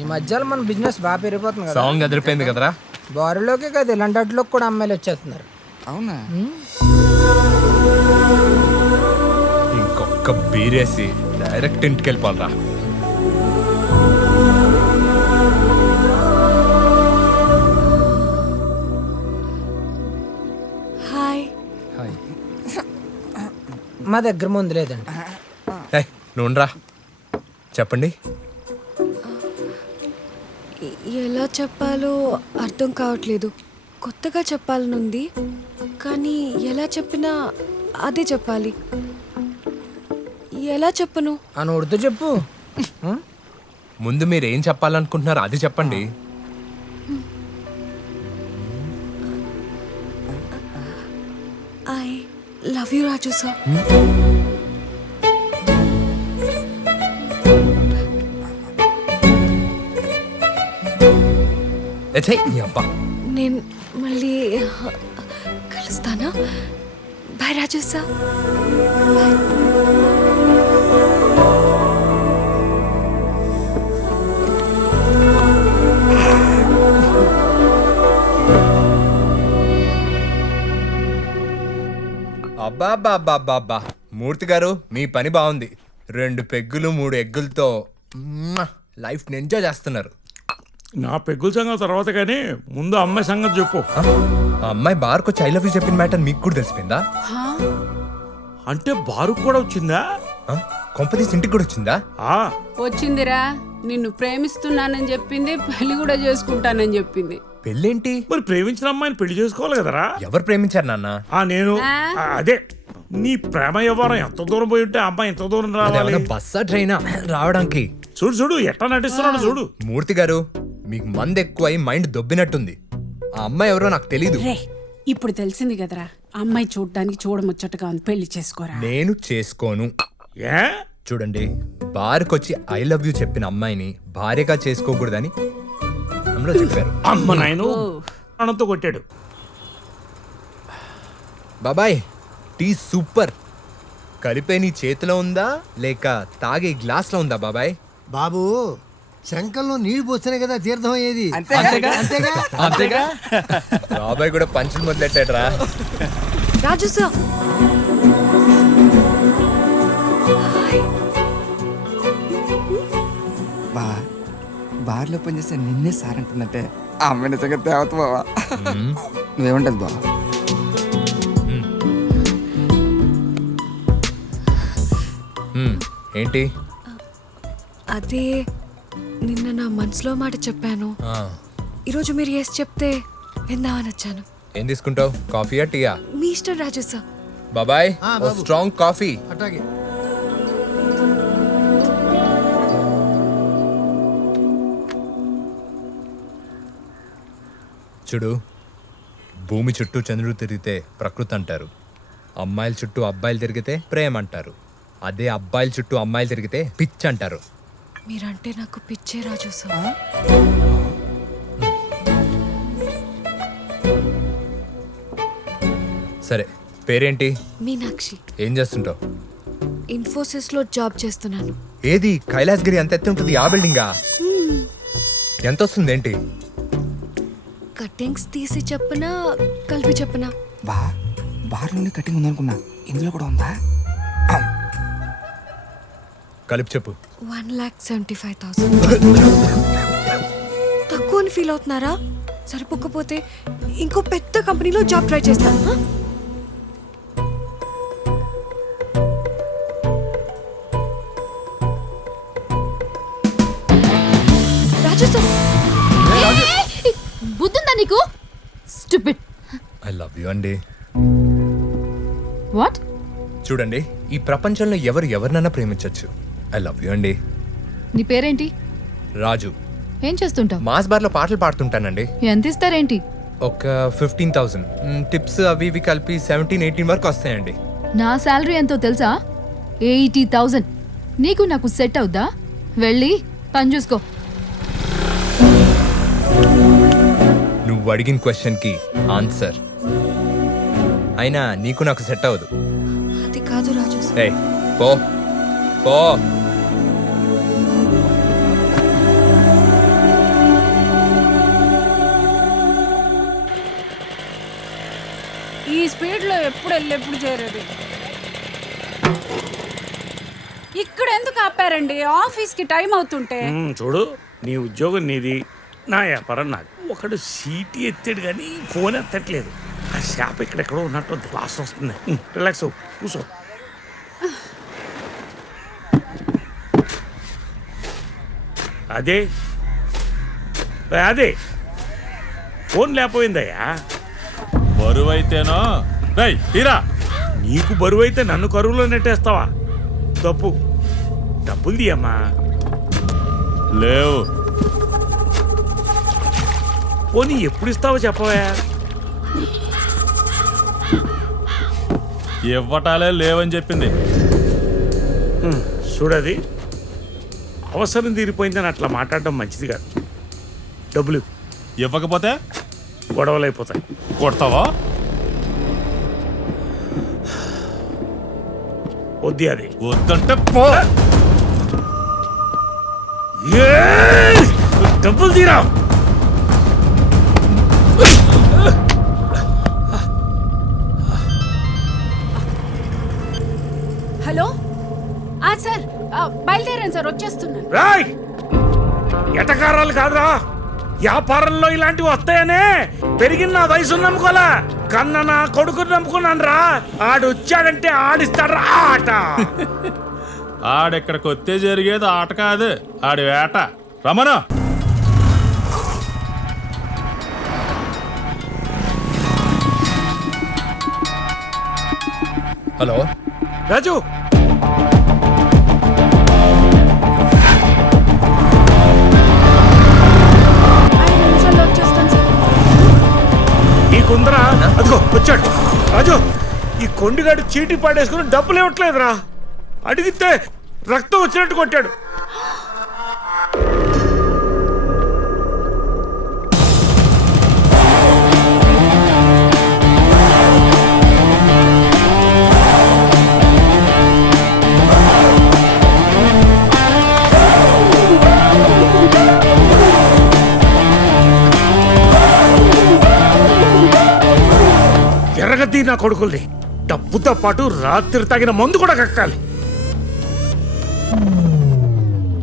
ఈ మధ్యలో మన బిజినెస్ బాగా పెరిగిపోతుంది కదా. సాంగ్ అదిరిపోయింది కదరా. బారులోకే కదా ఇలాంటి వాటిలోకి కూడా అమ్మాయిలు వచ్చేస్తున్నారు. అవునా? ఇంకొక బీరేసి డైరెక్ట్ ఇంటికి వెళ్ళిపోవాలరా. హాయ్. మా దగ్గర ముందు లేదండి. నువ్వురా, చెప్పండి. ఎలా చెప్పాలో అర్థం కావట్లేదు. కొత్తగా చెప్పాలనుంది కానీ ఎలా చెప్పినా అదే చెప్పాలి. ఎలా చెప్పను? అని ఉడుతూ చెప్పు. ముందు మీరు ఏం చెప్పాలనుకుంటున్నారో అది చెప్పండి. I love you Raju sir. నేను మళ్ళీ కలుస్తానా? బాయ్ రాజు సార్. అబ్బా మూర్తి గారు, మీ పని బాగుంది. 2 పెగ్గులు 3 ఎగ్గులతో లైఫ్ ఎంజాయ్ చేస్తున్నారు. నా పెగ్గుల సంగతి తర్వాత కానీ ముందు అమ్మాయి సంగతి చెప్పు. ఆ అమ్మాయి బార్కు వచ్చి ఐ లవ్ యూ చెప్పిన మ్యాటర్ మీకు కూడా తెలిసిపోయిందా? అంటే బారుకు కూడా వచ్చిందా? కొంపతీసి ఇంటికి కూడా వచ్చిందా? వచ్చిందిరా. నిన్ను ప్రేమిస్తున్నానని చెప్పింది, పెళ్లి కూడా చేసుకుంటానని చెప్పింది. పెళ్ళేంటి? మరి ప్రేమించిన అమ్మాయిని పెళ్లి చేసుకోవాలి కదరా. ఎవరు ప్రేమించారు నాన్న? నేను అదే నీ ప్రేమ వ్యవహారం ఎంత దూరం పోయి ఉంటే అమ్మాయి ఎంత దూరం రావాలి? బస్సా ట్రైనా రావడానికి? చూడు ఎట్లా నటిస్తున్నాడు చూడు. మూర్తి గారు, మీకు మంది ఎక్కువై మైండ్ దొబ్బినట్టుంది. ఆ అమ్మాయి ఎవరో నాకు తెలీదు. ఇప్పుడు తెలిసింది కదరా, అమ్మాయి చూడడానికి చూడముచ్చటగా ఉంది, పెళ్లి చేసుకోరా. నేను చేసుకోను. ఏ చూడండి, బార్కొచ్చి ఐ లవ్ యూ చెప్పిన అమ్మాయిని భార్యగా చేసుకోకూడదని అమ్మలో చెప్పారు. అమ్మ నాయను ప్రాణంతో కొట్టాడు. బాబాయ్, టీ సూపర్. కలిపే నీ చేతిలో ఉందా లేక తాగే గ్లాస్ లో ఉందా బాబాయ్? బాబు, శంకర్లో నీళ్లు పోస్తేనే కదా తీర్థం అయ్యేది. అంతేగా. బాబాయ్ కూడా పంచులు మొదలెట్టాడు రా. రాజు సార్. బార్లో పనిచేస్తే నిన్నే సార్ అంటుందంటే ఆ అమ్మాయి నిజంగా తేవత బావా. నువ్వేమంటది బావా? ఏంటి? అదే నిన్న నా మనసులో మాట చెప్పాను. ఈరోజు మీరు ఎస్ చెప్తే విందామని వచ్చాను. ఏం తీసుకుంటావు, కాఫీయా టీయా? మీ ఇష్టం రాజు సార్. బాబాయ్, స్ట్రాంగ్ కాఫీ. అట్లాగే. చూడు, భూమి చుట్టూ చంద్రుడు తిరిగితే ప్రకృతి అంటారు. అమ్మాయిల చుట్టూ అబ్బాయిలు తిరిగితే ప్రేమ అంటారు. అదే అబ్బాయిల చుట్టూ అమ్మాయిలు తిరిగితే పిచ్చి అంటారు. మీరంటే నాకు పిచ్చే రాజు సార్. సరే, పేరేంటి? మీనాక్షి. ఏం చేస్తుంటావు? ఇన్ఫోసిస్ లో జాబ్ చేస్తున్నాను. ఏది కైలాసగిరి అంత ఎత్తు ఉంటుంది ఆ బిల్డింగా? ఎంత వస్తుంది ఏంటి? కటింగ్స్ తీసి చెప్పనా కలిపి చెప్పనా? బార్లోనే కటింగ్ ఉందనుకున్నా, ఇందులో కూడా ఉందా? కలిపి చెప్పు. 1,75,000. తక్కువ అని ఫీల్ అవుతున్నారా? సరిపోకపోతే ఇంకో పెద్ద కంపెనీలో జాబ్ ట్రై చేస్తాను. రాజు సార్. బుద్ధుందా నీకు? స్టూపిడ్. ఐ లవ్ యూ అండి. వాట్? చూడండి, ఈ ప్రపంచంలో ఎవరు ఎవరినైనా ప్రేమించవచ్చు. ఐ లవ్ యూ అండి. నీ పేరేంటి? రాజు. ఏం చేస్తుంటావు? మాస్ బార్ లో పాటలు పాడుతుంటానండి. ఎంత ఇస్తారేంటి? ఒక 15,000 టిప్స్ అవి ఇవి కలిపి 17-18 వరకు వస్తాయండి. నా శాలరీ ఎంతో తెలుసా? 80,000. నీకు నాకు సెట్ అవుద్దా? వెళ్ళి పని చూసుకో. నువ్వు అడిగిన క్వశ్చన్ కి ఆన్సర్ అయినా నీకు నాకు సెట్ అవ్వదు. అది కాదు రాజు. ఏయ్, పో పో. ఎప్పుడు వెళ్ళి ఎప్పుడు చేరేది. ఇక్కడ ఎందుకు ఆపారండి? ఆఫీస్కి టైం అవుతుంటే. చూడు, నీ ఉద్యోగం నీది, నా వ్యాపారం నాది. ఒకడు సీటీ ఎత్తాడు కానీ ఫోన్ ఎత్తట్లేదు. ఆ షాప్ ఇక్కడెక్కడో ఉన్నట్టు క్లాస్ వస్తుంది. రిలాక్స్ అవ్వు, కూర్చో. అదే అదే ఫోన్ లేకపోయిందయ్యా. బరువైతేనో రేయ్ తీరా. నీకు బరువు అయితే నన్ను కరువులో నెట్టేస్తావా? తప్పు. డబ్బులు తీయమ్మా. లేవు. పోనీ ఎప్పుడు ఇస్తావో చెప్పవా? ఇవ్వటాలే లేవని చెప్పింది. చూడది, అవసరం తీరిపోయిందని అట్లా మాట్లాడడం మంచిది కాదు. డబ్బులు ఇవ్వకపోతే గొడవలు అయిపోతాయి. కొడతావా? వద్ది అది. వద్దంటే పో. డబ్బులు తీరా. హలో సార్, బయలుదేరాను సార్, వచ్చేస్తున్నాను. రాయ్, ఎటకారాలు కాదురా. వ్యాపారంలో ఇలాంటివి వస్తాయనే పెరిగిన నా వయసు నమ్ముకోలా, కన్న నా కొడుకుని నమ్ముకున్నాను రా. ఆడు వచ్చాడంటే ఆడిస్తాడు ఆట. ఆడెక్కడికి వస్తే జరిగేది ఆట కాదు, ఆడి వేట. రమణ, హలో రాజు, వచ్చేస్తాను సార్. ఈ కుందరా అదిగో వచ్చాడు. రాజు, ఈ కొండిగాడు చీటీ పాడేసుకుని డబ్బులు ఇవ్వట్లేదురా. అడిగితే రక్తం వచ్చినట్టు కొట్టాడు. ఎరగద్ది నా కొడుకుల్ని. డబ్బుతో పాటు రాత్రి తాగిన మందు కూడా కక్కాలి.